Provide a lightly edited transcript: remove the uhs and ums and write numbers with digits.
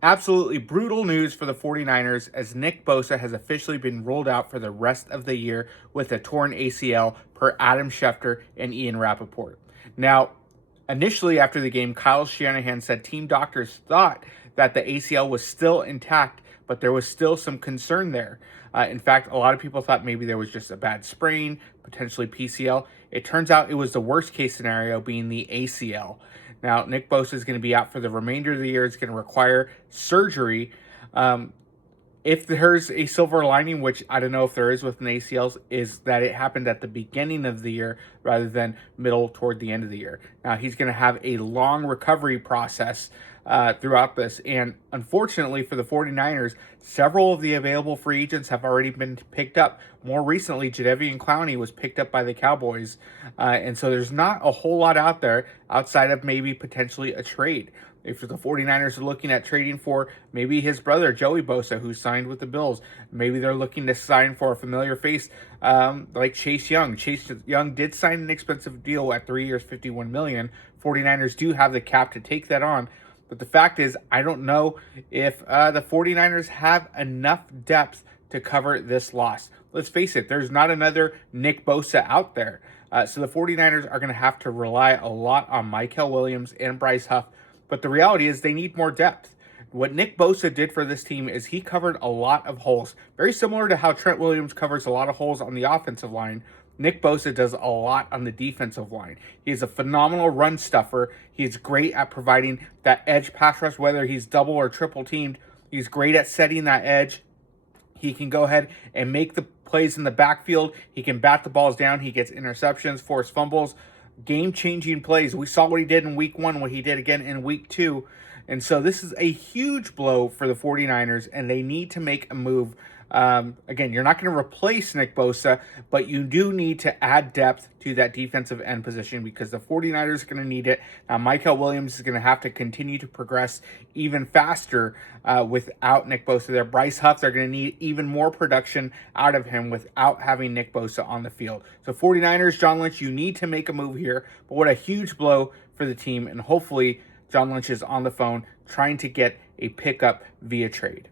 Absolutely brutal news for the 49ers as Nick Bosa has officially been ruled out for the rest of the year with a torn ACL per Adam Schefter and Ian Rappaport. Now, initially after the game, Kyle Shanahan said team doctors thought that the ACL was still intact, but there was still some concern there. In fact, a lot of people thought maybe there was just a bad sprain, potentially PCL. It turns out it was the worst case scenario being the ACL. Now, Nick Bosa is going to be out for the remainder of the year. It's going to require surgery. Um, if there's a silver lining, which I don't know if there is with an ACL, is that it happened at the beginning of the year rather than middle toward the end of the year. Now, he's going to have a long recovery process throughout this. And unfortunately for the 49ers, several of the available free agents have already been picked up. More recently, Jadeveon Clowney was picked up by the Cowboys. And so there's not a whole lot out there outside of maybe potentially a trade. If the 49ers are looking at trading for maybe his brother, Joey Bosa, who signed with the Bills, maybe they're looking to sign for a familiar face like Chase Young. Chase Young did sign an expensive deal at 3 years, $51 million. 49ers do have the cap to take that on. But the fact is, I don't know if the 49ers have enough depth to cover this loss. Let's face it, there's not another Nick Bosa out there. So the 49ers are going to have to rely a lot on Michael Williams and Bryce Huff. But the reality is they need more depth. What Nick Bosa did for this team is he covered a lot of holes. Very similar to how Trent Williams covers a lot of holes on the offensive line. Nick Bosa does a lot on the defensive line. He is a phenomenal run stuffer. He's great at providing that edge pass rush, whether he's double or triple teamed. He's great at setting that edge. He can go ahead and make the plays in the backfield. He can bat the balls down. He gets interceptions, forced fumbles, game-changing plays. We saw what he did in week 1, what he did again in week 2. And so this is a huge blow for the 49ers, and they need to make a move. Again, you're not going to replace Nick Bosa, but you do need to add depth to that defensive end position because the 49ers are going to need it. Now, Michael Williams is going to have to continue to progress even faster without Nick Bosa there. Bryce Huff, they're going to need even more production out of him without having Nick Bosa on the field. So 49ers, John Lynch, you need to make a move here. But what a huge blow for the team, and hopefully John Lynch is on the phone trying to get a pickup via trade.